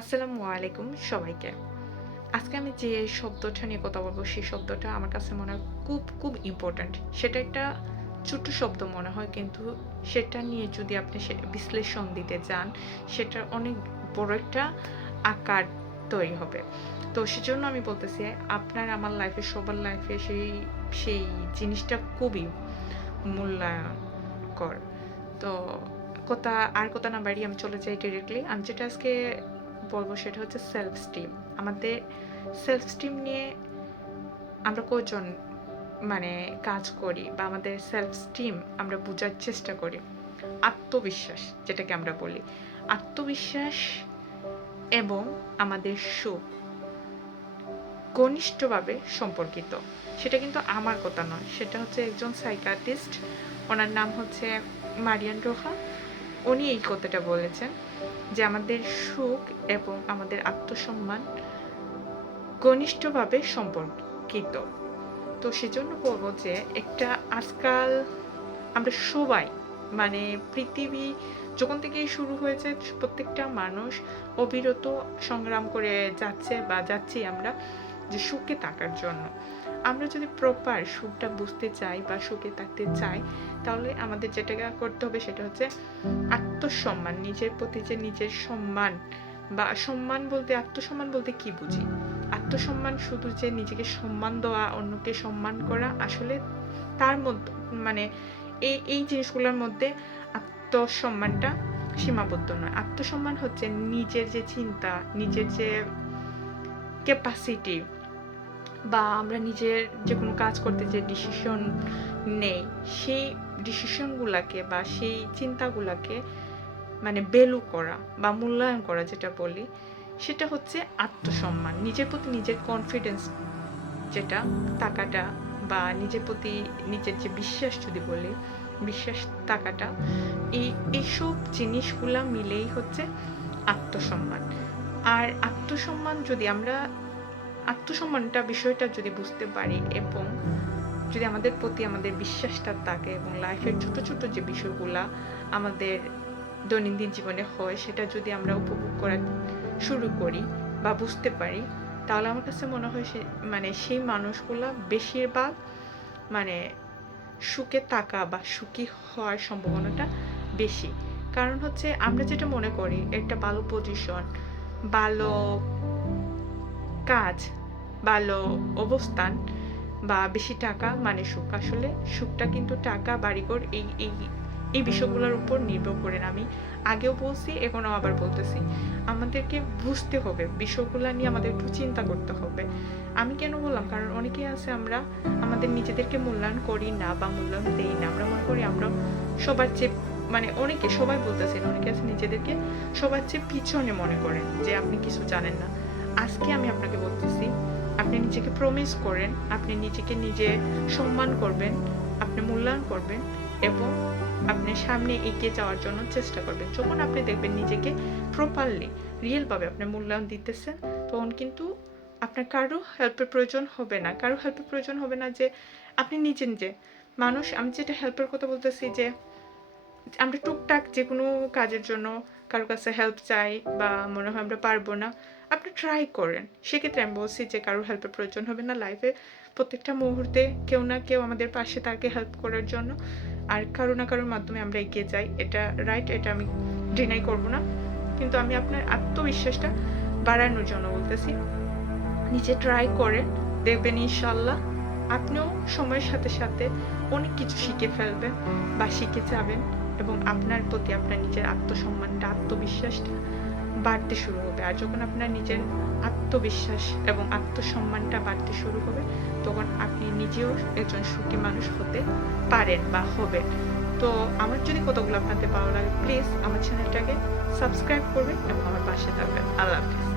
আসসালামু আলাইকুম সবাইকে। আজকে আমি যে শব্দটা নিয়ে কথা বলবো, সেই শব্দটা আমার কাছে মনে হয় খুব ইম্পোর্টেন্ট। সেটা একটা ছোট্ট শব্দ মনে হয়, কিন্তু সেটা নিয়ে যদি আপনি বিশ্লেষণ দিতে যান, সেটার অনেক বড় একটা আকার তৈরি হবে। তো সেজন্য আমি বলতেছি, আপনার আমার লাইফে, সবার লাইফে সেই জিনিসটা খুবই মূল্যায়নকর। তো কথা না বাড়িয়ে আমি চলে যাই ডিরেক্টলি। আমি যেটা আজকে বলব সেটা হচ্ছে সেলফ স্টিম। আমাদের সেলফ স্টিম নিয়ে আমরা কয়জন কাজ করি, বা আমাদের সেলফ স্টিম আমরা বুঝার চেষ্টা করি। আত্মবিশ্বাস যেটাকে আমরা বলি। আত্মবিশ্বাস এবং আমাদের সুখ ঘনিষ্ঠভাবে সম্পর্কিত। সেটা কিন্তু আমার কথা নয়, সেটা হচ্ছে একজন সাইকিয়াট্রিস্ট, ওনার নাম হচ্ছে মারিয়ান রোহা। উনি এই কথাটা বলেছেন যে আমাদের সুখ এবং আমাদের আত্মসম্মান ঘনিষ্ঠভাবে সম্পর্কিত। তো সেজন্য বলবো যে আজকাল আমরা সবাই, পৃথিবী যখন থেকেই শুরু হয়েছে, প্রত্যেকটা মানুষ অবিরত সংগ্রাম করে যাচ্ছে বা যাচ্ছি আমরা যে সুখে থাকার জন্য। আমরা যদি প্রপার সুখটা বুঝতে চাই বা সুখে থাকতে চাই, তাহলে আমাদের যেটা করতে হবে সেটা হচ্ছে আত্মসম্মান। নিজের প্রতি যে নিজের সম্মান, বা সম্মান বলতে, আত্মসম্মান বলতে কি বুঝি? আত্মসম্মান শুধু যে নিজেকে সম্মান দেওয়া, অন্যকে সম্মান করা, আসলে তার মধ্যে এই জিনিসগুলোর মধ্যে আত্মসম্মানটা সীমাবদ্ধ নয়। আত্মসম্মান হচ্ছে নিজের যে চিন্তা, নিজের যে ক্যাপাসিটি, বা আমরা নিজের যে কোনো কাজ করতে যে ডিসিশন নেই, সেই ডিসিশনগুলাকে বা সেই চিন্তাগুলাকে ভ্যালু করা বা মূল্যায়ন করা, যেটা বলি, সেটা হচ্ছে আত্মসম্মান। নিজের প্রতি নিজের কনফিডেন্স যেটা থাকাটা, বা নিজের প্রতি নিজের যে বিশ্বাস, যদি বলি বিশ্বাস থাকাটা, এইসব জিনিসগুলা মিলেই হচ্ছে আত্মসম্মান। আর আত্মসম্মানটা বিষয়টা যদি বুঝতে পারি, এবং যদি আমাদের প্রতি আমাদের বিশ্বাসটা থাকে, এবং লাইফের ছোট যে বিষয়গুলা আমাদের দৈনন্দিন জীবনে হয়, সেটা যদি আমরা উপভোগ করা শুরু করি বা বুঝতে পারি, তাহলে আমার কাছে মনে হয় সেই মানুষগুলা বেশিরভাগ সুখে থাকা বা সুখী হওয়ার সম্ভাবনাটা বেশি। কারণ হচ্ছে আমরা যেটা মনে করি একটা ভালো পজিশন, ভালো কাজ, ভালো অবস্থান বা বেশি টাকা মানে সুখ। আসলে সুখটা কিন্তু টাকা, বাড়িঘর, এই বিষয়গুলোর উপর নির্ভর করে না। আমি আগেও বলছি, এখনও আবার বলতেছি, আমাদেরকে বুঝতে হবে বিষয়গুলো নিয়ে, আমাদের একটু চিন্তা করতে হবে। আমি কেন বললাম? কারণ অনেকেই আছে, আমরা আমাদের নিজেদেরকে মূল্যায়ন করি না বা মূল্যায়ন দেই না। আমরা মনে করি আমরা সবার চেয়ে, সবাই বলতেছেন, অনেকে আছে নিজেদেরকে সবার চেয়ে পিছনে মনে করেন, যে আপনি কিছু জানেন না। আজকে আমি আপনাকে বলতেছি, আপনি নিজেকে প্রমিস করেন, আপনি নিজেকে নিজে সম্মান করবেন, আপনি মূল্যায়ন করবেন, এবং আপনি সামনে এগিয়ে যাওয়ার জন্য চেষ্টা করবেন। যখন আপনি দেখবেন নিজেকে প্রপারলি, রিয়েলভাবে আপনি মূল্যায়ন দিতেছেন, তখন কিন্তু আপনার কারো হেল্পের প্রয়োজন হবে না। যে আপনি নিজে মানুষ। আমি যেটা হেল্পের কথা বলতেছি, যে আমরা টুকটাক যে কোনো কাজের জন্য কারো কাছে হেল্প চাই, বা মনে হয় আমরা পারবো না, আপনি ট্রাই করেন। সেক্ষেত্রে আমি বলছি যে কারোর হেল্পের প্রয়োজন হবে না। লাইফে প্রত্যেকটা মুহূর্তে কেউ না কেউ আমাদের পাশে থাকে হেল্প করার জন্য, আর কারো না কারোর মাধ্যমে আমরা এগিয়ে যাই। এটা রাইট, এটা আমি ডিনাই করব না। কিন্তু আমি আপনার আত্মবিশ্বাসটা বাড়ানোর জন্য বলতেছি, নিজে ট্রাই করেন, দেখবেন ইনশাল্লাহ আপনিও সময়ের সাথে সাথে অনেক কিছু শিখে ফেলবেন বা শিখে যাবেন, এবং আপনার প্রতি আপনার নিজের আত্মসম্মানটা, আত্মবিশ্বাসটা বাড়তে শুরু হবে। আর যখন আপনার নিজের আত্মবিশ্বাস এবং আত্মসম্মানটা বাড়তে শুরু হবে, তখন আপনি নিজেও একজন সুখী মানুষ হতে পারেন বা হবেন। তো আমার যদি কথাগুলো আপনাদের ভালো লাগে, প্লিজ আমার চ্যানেলটাকে সাবস্ক্রাইব করবেন এবং আমার পাশে থাকবেন। আল্লাহ হাফেজ।